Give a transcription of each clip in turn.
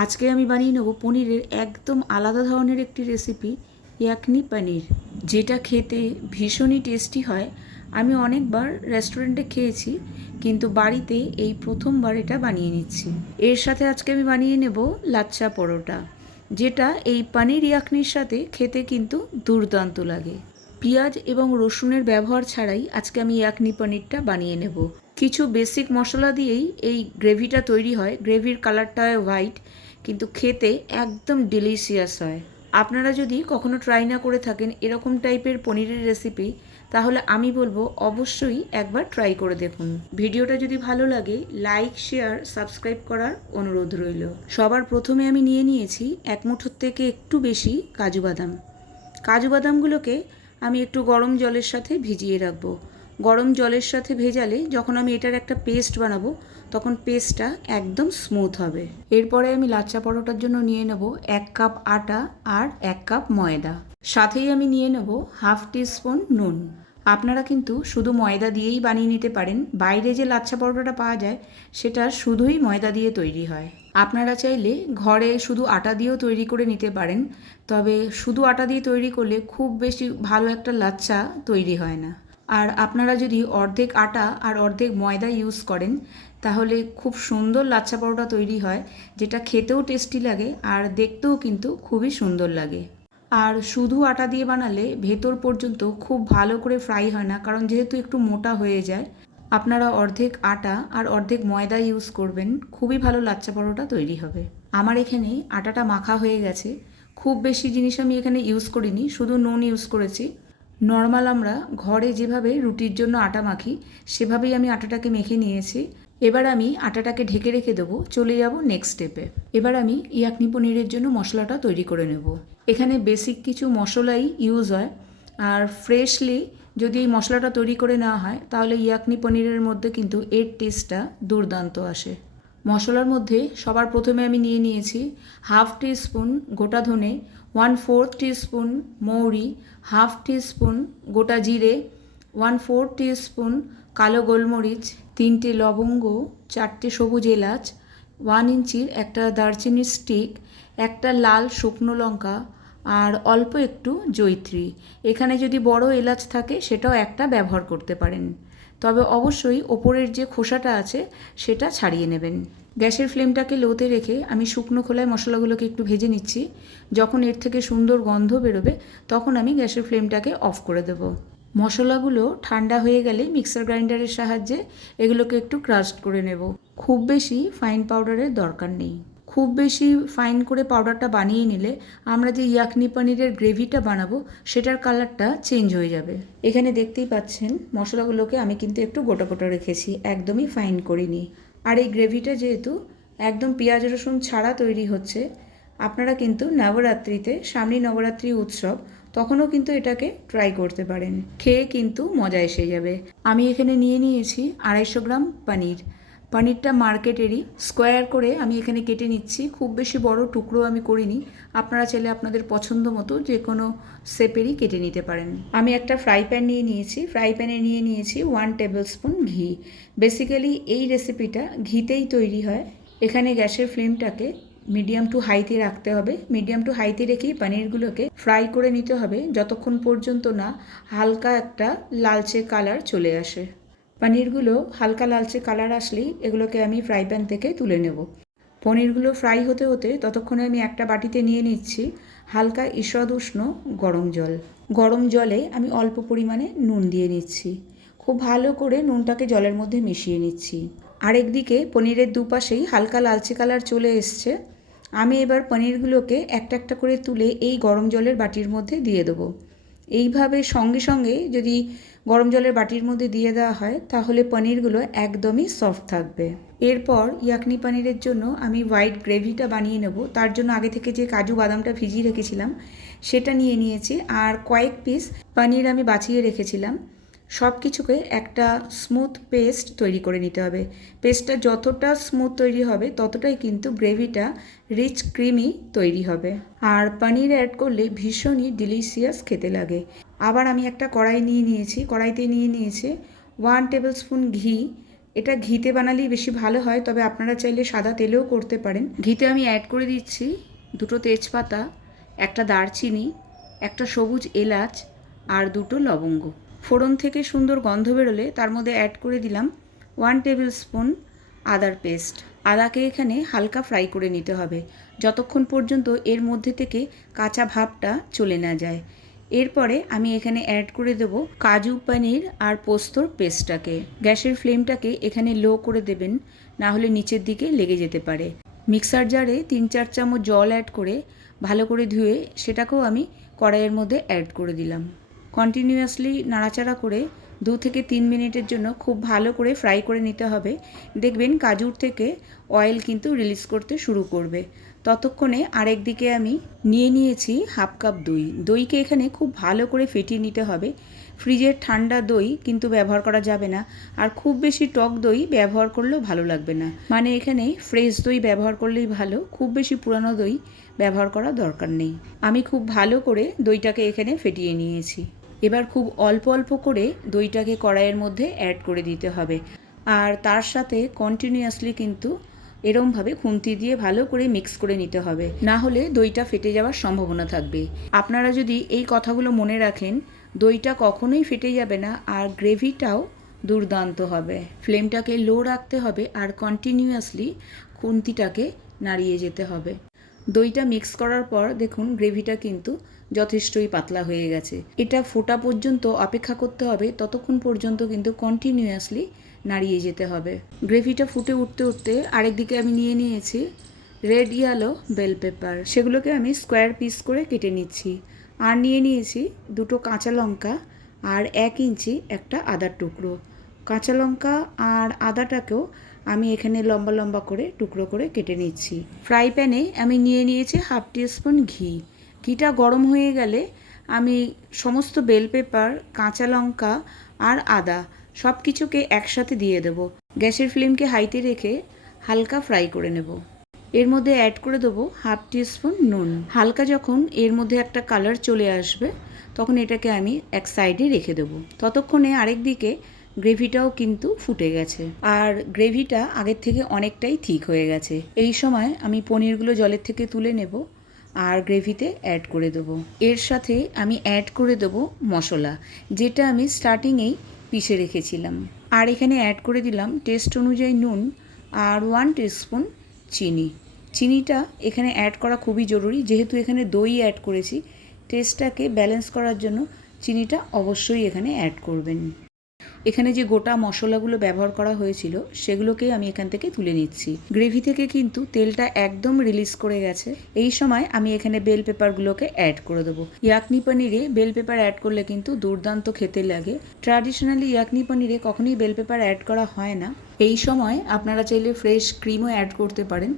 আজকে আমি বানিয়ে নেব পনিরের একদম আলাদা ধরনের একটি রেসিপি, ইয়াকনি পনির, যেটা খেতে ভীষণই টেস্টি হয়। আমি অনেকবার রেস্টুরেন্টে খেয়েছি, কিন্তু বাড়িতে এই প্রথমবার এটা বানিয়ে নিচ্ছি। এর সাথে আজকে আমি বানিয়ে নেব লাচ্চা পরোটা, যেটা এই পনির ইয়াকনির সাথে খেতে কিন্তু দুর্দান্ত লাগে। পেঁয়াজ এবং রসুনের ব্যবহার ছাড়াই আজকে আমি ইয়াকনি পনিরটা বানিয়ে নেব। কিছু বেসিক মশলা দিয়েই এই গ্রেভিটা তৈরি হয়। গ্রেভির কালারটা হয় হোয়াইট কিন্তু খেতে একদম ডিলিশিয়াস হয়। আপনারা যদি কখনো ট্রাই না করে থাকেন এরকম টাইপের পনিরের রেসিপি তাহলে আমি বলব অবশ্যই একবার ট্রাই করে দেখুন। ভিডিওটা যদি ভালো লাগে লাইক শেয়ার সাবস্ক্রাইব করার অনুরোধ রইল। সবার প্রথমে আমি নিয়ে নিয়েছি এক মুঠোর থেকে একটু বেশি কাজু বাদাম। কাজু বাদামগুলোকে আমি একটু গরম জলের সাথে ভিজিয়ে রাখব। গরম জলের সাথে ভেজালে যখন আমি এটার একটা পেস্ট বানাবো, তখন পেস্টটা একদম স্মুথ হবে। এরপরে আমি লাচ্চা পরোটার জন্য নিয়ে নেব এক কাপ আটা আর এক কাপ ময়দা। সাথেই আমি নিয়ে নেব হাফ টিস্পুন নুন। আপনারা কিন্তু শুধু ময়দা দিয়েই বানিয়ে নিতে পারেন। বাইরে যে লাচ্ছা পরোটাটা পাওয়া যায়, সেটা শুধুই ময়দা দিয়ে তৈরি হয়। আপনারা চাইলে ঘরে শুধু আটা দিয়েও তৈরি করে নিতে পারেন, তবে শুধু আটা দিয়ে তৈরি করলে খুব বেশি ভালো একটা লাচ্চা তৈরি হয় না। আর আপনারা যদি অর্ধেক আটা আর অর্ধেক ময়দা ইউজ করেন, তাহলে খুব সুন্দর লাচ্ছা পরোটা তৈরি হয়, যেটা খেতেও টেস্টি লাগে আর দেখতেও কিন্তু খুবই সুন্দর লাগে। আর শুধু আটা দিয়ে বানালে ভেতর পর্যন্ত খুব ভালো করে ফ্রাই হয় না, কারণ যেহেতু একটু মোটা হয়ে যায়, আপনারা অর্ধেক আটা আর অর্ধেক ময়দা ইউজ করবেন, খুবই ভালো লাচ্চা পরোটা তৈরি হবে। আমার এখানে আটাটা মাখা হয়ে গেছে, খুব বেশি জিনিস আমি এখানে ইউজ করিনি, শুধু নুন ইউজ করেছি। নর্মাল আমরা ঘরে যেভাবে রুটির জন্য আটা মাখি, সেভাবেই আমি আটাটাকে মেখে নিয়েছি। এবার আমি আটাটাকে ঢেকে রেখে দেবো, চলে যাব নেক্সট স্টেপে এবার আমি ইয়াকনি পনিরের জন্য মশলাটা তৈরি করে নেব। এখানে বেসিক কিছু মশলাই ইউজ হয়। আর ফ্রেশলি যদি এই মশলাটা তৈরি করে নেওয়া হয়, তাহলে ইয়াকনি পনিরের মধ্যে কিন্তু এর টেস্টটা দুর্দান্ত আসে। মশলার মধ্যে সবার প্রথমে আমি নিয়ে নিয়েছি হাফ টি স্পুন গোটা ধনে ওয়ান ফোর্থ টিস্পুন মৌরি হাফ টিস্পুন গোটা জিরে ওয়ান ফোর টিস্পুন কালো গোলমরিচ, তিনটে লবঙ্গ, চারটে সবুজ এলাচ ওয়ান ইঞ্চির একটা দারচিনির স্টিক একটা লাল শুকনো লঙ্কা আর অল্প একটু জৈত্রী। এখানে যদি বড় এলাচ থাকে, সেটাও একটা ব্যবহার করতে পারেন। তবে অবশ্যই ওপরের যে খোসাটা আছে, সেটা ছাড়িয়ে নেবেন। গ্যাসের ফ্লেমটাকে লোতে রেখে আমি শুকনো খোলায় মশলাগুলোকে একটু ভেজে নিচ্ছি। যখন এর থেকে সুন্দর গন্ধ বেরোবে, তখন আমি গ্যাসের ফ্লেমটাকে অফ করে দেবো। মশলাগুলো ঠান্ডা হয়ে গেলে মিক্সার গ্রাইন্ডারের সাহায্যে এগুলোকে একটু ক্রাস্ট করে নেব। খুব বেশি ফাইন পাউডারের দরকার নেই। খুব বেশি ফাইন করে পাউডারটা বানিয়ে নিলে আমরা যে ইয়াকনি পনিরের গ্রেভিটা বানাবো, সেটার কালারটা চেঞ্জ হয়ে যাবে। এখানে দেখতেই পাচ্ছেন, মশলাগুলোকে আমি কিন্তু একটু গোটা গোটা রেখেছি, একদমই ফাইন করিনি। আর এই গ্রেভিটা যেহেতু একদম পেঁয়াজ, রসুন ছাড়া তৈরি হচ্ছে, আপনারা কিন্তু নবরাত্রিতে সামনে নবরাত্রি উৎসব, তখনও কিন্তু এটাকে ট্রাই করতে পারেন। খেয়ে কিন্তু মজা এসে যাবে। আমি এখানে নিয়ে নিয়েছি আড়াইশো গ্রাম পনির। পনিরটা মার্কেটেরই। স্কোয়ার করে আমি এখানে কেটে নিচ্ছি। খুব বেশি বড় টুকরো আমি করিনি। আপনারা চাইলে আপনাদের পছন্দ মতো যে কোনো শেপেরই কেটে নিতে পারেন। আমি একটা ফ্রাই প্যান নিয়ে নিয়েছি। ফ্রাই প্যানে নিয়ে নিয়েছি ওয়ান টেবিল স্পুন ঘি। বেসিক্যালি এই রেসিপিটা ঘিতেই তৈরি হয়। এখানে গ্যাসের ফ্লেমটাকে মিডিয়াম টু হাইতে রাখতে হবে। মিডিয়াম টু হাইতে রেখেই পনিরগুলোকে ফ্রাই করে নিতে হবে। যতক্ষণ পর্যন্ত না হালকা একটা লালচে কালার চলে আসে। পনিরগুলো হালকা লালচে কালার আসলেই এগুলোকে আমি ফ্রাই প্যান থেকে তুলে নেব। পনিরগুলো ফ্রাই হতে হতে ততক্ষণে আমি একটা বাটিতে নিয়ে নিচ্ছি হালকা ঈষদ উষ্ণ গরম জল। গরম জলে আমি অল্প পরিমাণে নুন দিয়ে নিচ্ছি। খুব ভালো করে নুনটাকে জলের মধ্যে মিশিয়ে নিচ্ছি। আরেকদিকে পনিরের দুপাশেই হালকা লালচে কালার চলে এসছে। আমি এবার পনিরগুলোকে একটা একটা করে তুলে এই গরম জলের বাটির মধ্যে দিয়ে দেবো। এইভাবে সঙ্গে সঙ্গে যদি গরম জলের বাটির মধ্যে দিয়ে দেওয়া হয়, তাহলে পনিরগুলো একদমই সফট থাকবে। এরপর ইয়াকনি পনিরের জন্য আমি হোয়াইট গ্রেভিটা বানিয়ে নেব। তার জন্য আগে থেকে যে কাজু বাদামটা ভিজিয়ে রেখেছিলাম, সেটা নিয়ে নিয়েছি। আর কয়েক পিস পনির আমি বাছিয়ে রেখেছিলাম। সব কিছুকে একটা স্মুথ পেস্ট তৈরি করে নিতে হবে। পেস্টটা যতটা স্মুথ তৈরি হবে, ততটাই কিন্তু গ্রেভিটা রিচ ক্রিমি তৈরি হবে। আর পনির অ্যাড করলে ভীষণই ডিলিশিয়াস খেতে লাগে। আবার আমি একটা কড়াই নিয়ে নিয়েছি, কড়াইতে নিয়ে নিয়েছি ওয়ান টেবিল স্পুন ঘি। এটা ঘিতে বানালেই বেশি ভালো হয়, তবে আপনারা চাইলে সাদা তেলেও করতে পারেন। ঘিতে আমি অ্যাড করে দিচ্ছি দুটো তেজপাতা, একটা দারচিনি, একটা সবুজ এলাচ আর দুটো লবঙ্গ। ফোড়ন থেকে সুন্দর গন্ধ বেরোলে তার মধ্যে অ্যাড করে দিলাম ওয়ান টেবিল স্পুন আদার পেস্ট আদাকে এখানে হালকা ফ্রাই করে নিতে হবে, যতক্ষণ পর্যন্ত এর মধ্যে থেকে কাঁচা ভাবটা চলে না যায়। এরপরে আমি এখানে অ্যাড করে দেবো কাজু পানির আর পোস্তর পেস্টটাকে। গ্যাসের ফ্লেমটাকে এখানে লো করে দেবেন, না হলে নিচের দিকে লেগে যেতে পারে। মিক্সার জারে তিন চার চামচ জল অ্যাড করে ভালো করে ধুয়ে সেটাকেও আমি কড়াইয়ের মধ্যে অ্যাড করে দিলাম। কন্টিনিউয়াসলি নাড়াচাড়া করে দু থেকে তিন মিনিটের জন্য খুব ভালো করে ফ্রাই করে নিতে হবে। দেখবেন কাজুর থেকে অয়েল কিন্তু রিলিজ করতে শুরু করবে। ততক্ষণে আরেক দিকে আমি নিয়ে নিয়েছি হাফ কাপ দই। দইকে এখানে খুব ভালো করে ফেটিয়ে নিতে হবে। ফ্রিজের ঠান্ডা দই কিন্তু ব্যবহার করা যাবে না। আর খুব বেশি টক দই ব্যবহার করলেও ভালো লাগবে না। মানে এখানে ফ্রেশ দই ব্যবহার করলেই ভালো, খুব বেশি পুরানো দই ব্যবহার করা দরকার নেই। আমি খুব ভালো করে দইটাকে এখানে ফেটিয়ে নিয়েছি। এবার খুব অল্প অল্প করে দইটাকে কড়াইয়ের মধ্যে অ্যাড করে দিতে হবে। আর তার সাথে কন্টিনিউয়াসলি কিন্তু এরমভাবে খুন্তি দিয়ে ভালো করে মিক্স করে নিতে হবে। না হলে দইটা ফেটে যাওয়ার সম্ভাবনা থাকবে। আপনারা যদি এই কথাগুলো মনে রাখেন, দইটা কখনোই ফেটে যাবে না আর গ্রেভিটাও দুর্দান্ত হবে। ফ্লেমটাকে লো রাখতে হবে আর কন্টিনিউয়াসলি খুন্তিটাকে নাড়িয়ে যেতে হবে। দইটা মিক্স করার পর দেখুন, গ্রেভিটা কিন্তু যথেষ্টই পাতলা হয়ে গেছে। এটা ফোটা পর্যন্ত অপেক্ষা করতে হবে, ততক্ষণ পর্যন্ত কিন্তু কন্টিনিউয়াসলি নাড়িয়ে যেতে হবে। গ্রেভিটা ফুটে উঠতে উঠতে আরেকদিকে আমি নিয়ে নিয়েছি রেড ইয়ালো বেল পেপার সেগুলোকে আমি স্কোয়ার পিস করে কেটে নিচ্ছি। আর নিয়ে নিয়েছি দুটো কাঁচা লঙ্কা আর এক ইঞ্চি একটা আদার টুকরো। কাঁচা লঙ্কা আর আদাটাকেও আমি এখানে লম্বা লম্বা করে টুকরো করে কেটে নিচ্ছি। ফ্রাই প্যানে আমি নিয়ে নিয়েছি হাফ স্পুন ঘি। ঘিটা গরম হয়ে গেলে আমি সমস্ত বেল পেপার, কাঁচা লঙ্কা আর আদা সব কিছুকে একসাথে দিয়ে দেব। গ্যাসের ফ্লেমকে হাইতে রেখে হালকা ফ্রাই করে নেব। এর মধ্যে অ্যাড করে দেবো হাফ স্পুন নুন। হালকা যখন এর মধ্যে একটা কালার চলে আসবে, তখন এটাকে আমি এক সাইডে রেখে দেবো। ততক্ষণে আরেক দিকে গ্রেভিটাও কিন্তু ফুটে গেছে। আর গ্রেভিটা আগের থেকে অনেকটাই ঠিক হয়ে গেছে। এই সময় আমি পনিরগুলো জলের থেকে তুলে নেব। আর গ্রেভিতে অ্যাড করে দেবো। এর সাথে আমি অ্যাড করে দেবো মশলা, যেটা আমি স্টার্টিংয়েই পিষে রেখেছিলাম। আর এখানে অ্যাড করে দিলাম টেস্ট অনুযায়ী নুন আর ওয়ান টিস্পুন চিনি। চিনিটা এখানে অ্যাড করা খুবই জরুরি, যেহেতু এখানে দই অ্যাড করেছি টেস্টটাকে ব্যালেন্স করার জন্য চিনিটা অবশ্যই এখানে অ্যাড করবেন। এখানে যে গোটা মশলাগুলো ব্যবহার করা হয়েছিল, সেগুলোকেই আমি এখান থেকে তুলে নিচ্ছি। গ্রেভি থেকে কিন্তু তেলটা একদম রিলিজ করে গেছে। এই সময় আমি এখানে বেল পেপারগুলোকে অ্যাড করে দেবো। ইয়াকনি পনিরে বেল পেপার অ্যাড করলে কিন্তু দুর্দান্ত খেতে লাগে। ট্র্যাডিশনালি ইয়াকনি পনিরে কখনোই বেল পেপার অ্যাড করা হয় না। এই সময় আপনারা চাইলে ফ্রেশ ক্রিমও অ্যাড করতে পারেন।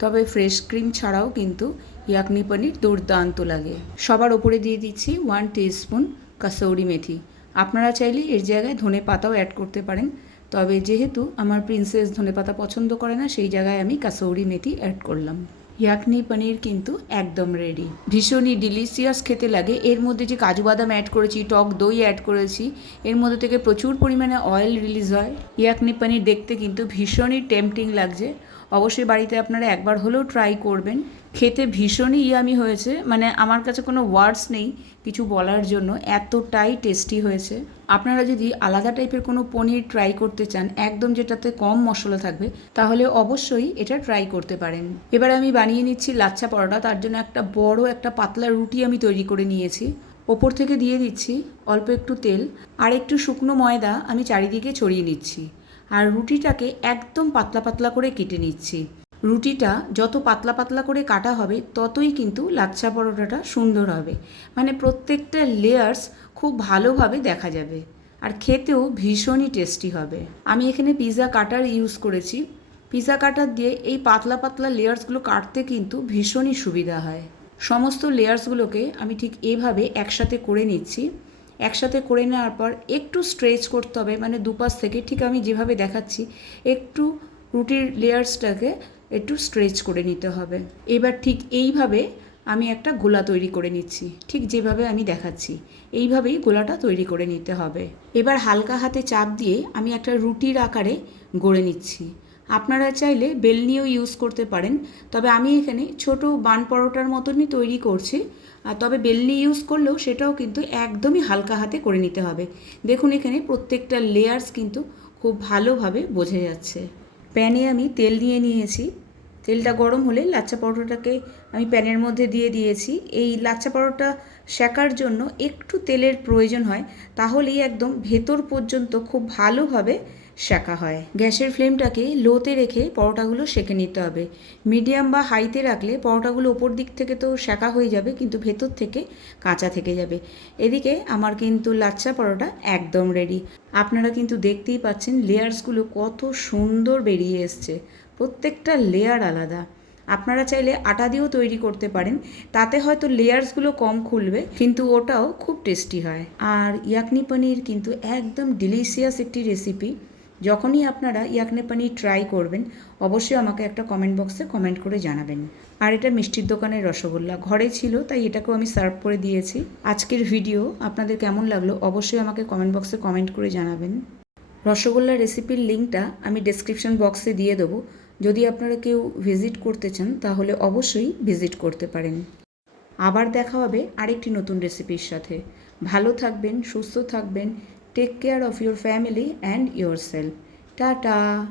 তবে ফ্রেশ ক্রিম ছাড়াও কিন্তু ইয়াকনি পনির দুর্দান্ত লাগে। সবার ওপরে দিয়ে দিচ্ছি ওয়ান স্পুন কাসৌরি মেথি। আপনারা চাইলে এর জায়গায় ধনে পাতাও অ্যাড করতে পারেন। তবে যেহেতু আমার প্রিন্সেস ধনে পাতা পছন্দ করে না, সেই জায়গায় আমি কাসৌরি মেথি অ্যাড করলাম। ইয়াকনি পনির কিন্তু একদম রেডি ভীষণই ডিলিশিয়াস খেতে লাগে। এর মধ্যে যে কাজু বাদাম অ্যাড করেছি, টক দই অ্যাড করেছি, এর মধ্যে থেকে প্রচুর পরিমাণে অয়েল রিলিজ হয়। ইয়াকনি পনির দেখতে কিন্তু ভীষণই টেম্পটিং লাগছে। অবশ্যই বাড়িতে আপনারা একবার হলেও ট্রাই করবেন। খেতে ভীষণই ইয়ামি হয়েছে। মানে আমার কাছে কোনো ওয়ার্ডস নেই কিছু বলার জন্য। এতটাই টেস্টি হয়েছে। আপনারা যদি আলাদা টাইপের কোনো পনির ট্রাই করতে চান, একদম যেটাতে কম মশলা থাকবে, তাহলে অবশ্যই এটা ট্রাই করতে পারেন। এবার আমি বানিয়ে নিচ্ছি লাচ্ছা পরোটা। তার জন্য একটা বড় একটা পাতলা রুটি আমি তৈরি করে নিয়েছি। ওপর থেকে দিয়ে দিচ্ছি অল্প একটু তেল আর একটু শুকনো ময়দা আমি চারিদিকে ছড়িয়ে নিচ্ছি। আর রুটিটাকে একদম পাতলা পাতলা করে কেটে নিচ্ছি। রুটিটা যত পাতলা পাতলা করে কাটা হবে, ততই কিন্তু লাচ্ছা পরোটাটা সুন্দর হবে। মানে প্রত্যেকটা লেয়ার্স খুব ভালোভাবে দেখা যাবে আর খেতেও ভীষণই টেস্টি হবে। আমি এখানে পিৎজা কাটার ইউজ করেছি। পিৎজা কাটার দিয়ে এই পাতলা পাতলা লেয়ার্সগুলো কাটতে কিন্তু ভীষণই সুবিধা হয়। সমস্ত লেয়ার্সগুলোকে আমি ঠিক এভাবে একসাথে করে নিচ্ছি। একসাথে করে নেওয়ার পর একটু স্ট্রেচ করতে হবে মানে দুপাশ থেকে, ঠিক আমি যেভাবে দেখাচ্ছি, একটু রুটির লেয়ার্সটাকে একটু স্ট্রেচ করে নিতে হবে। এবার ঠিক এইভাবে আমি একটা গোলা তৈরি করে নিচ্ছি। ঠিক যেভাবে আমি দেখাচ্ছি, এইভাবেই গোলাটা তৈরি করে নিতে হবে। এবার হালকা হাতে চাপ দিয়ে আমি একটা রুটির আকারে গড়ে নিচ্ছি। আপনারা চাইলে বেলনিও ইউজ করতে পারেন, তবে আমি এখানে ছোট বান পরোটার মতনই তৈরি করছি। আর তবে বেলনি ইউজ করলেও সেটাও কিন্তু একদমই হালকা হাতে করে নিতে হবে। দেখুন এখানে প্রত্যেকটা লেয়ার্স কিন্তু খুব ভালোভাবে বোঝা যাচ্ছে। প্যানে আমি তেল নিয়ে নিয়েছি। তেলটা গরম হলে লাচ্চা পরোটাটাকে আমি প্যানের মধ্যে দিয়ে দিয়েছি। এই লাচ্চা পরোটা শেকার জন্য একটু তেলের প্রয়োজন হয়, তাহলেই একদম ভেতর পর্যন্ত খুব ভালোভাবে শেখা হয়। গ্যাসের ফ্লেমটাকে লোতে রেখে পরোটাগুলো সেঁকে নিতে হবে। মিডিয়াম বা হাইতে রাখলে পরোটাগুলো ওপর দিক থেকে তো শেখা হয়ে যাবে, কিন্তু ভেতর থেকে কাঁচা থেকে যাবে। এদিকে আমার কিন্তু লাচ্চা পরোটা একদম রেডি আপনারা কিন্তু দেখতেই পাচ্ছেন লেয়ার্সগুলো কত সুন্দর বেরিয়ে এসছে। প্রত্যেকটা লেয়ার আলাদা। আপনারা চাইলে আটা দিয়েও তৈরি করতে পারেন, তাতে হয়তো লেয়ার্সগুলো কম খুলবে, কিন্তু ওটাও খুব টেস্টি হয়। আর ইয়াকনি পনির কিন্তু একদম ডিলিশিয়াস একটি রেসিপি যখনই আপনারা ইয়াকনি পনির ট্রাই করবেন, অবশ্যই আমাকে একটা কমেন্ট বক্সে কমেন্ট করে জানাবেন। আর এটা মিষ্টির দোকানের রসগোল্লা। ঘরে ছিল, তাই এটাকেও আমি সার্ভ করে দিয়েছি। আজকের ভিডিও আপনাদের কেমন লাগল, অবশ্যই আমাকে কমেন্ট বক্সে কমেন্ট করে জানাবেন। রসগোল্লা রেসিপির লিঙ্কটা আমি ডেসক্রিপশন বক্সে দিয়ে দেবো। যদি আপনারা কেউ ভিজিট করতে চান, তাহলে অবশ্যই ভিজিট করতে পারেন। আবার দেখা হবে আরেকটি নতুন রেসিপির সাথে। ভালো থাকবেন, সুস্থ থাকবেন। Take care of your family and yourself. Ta ta.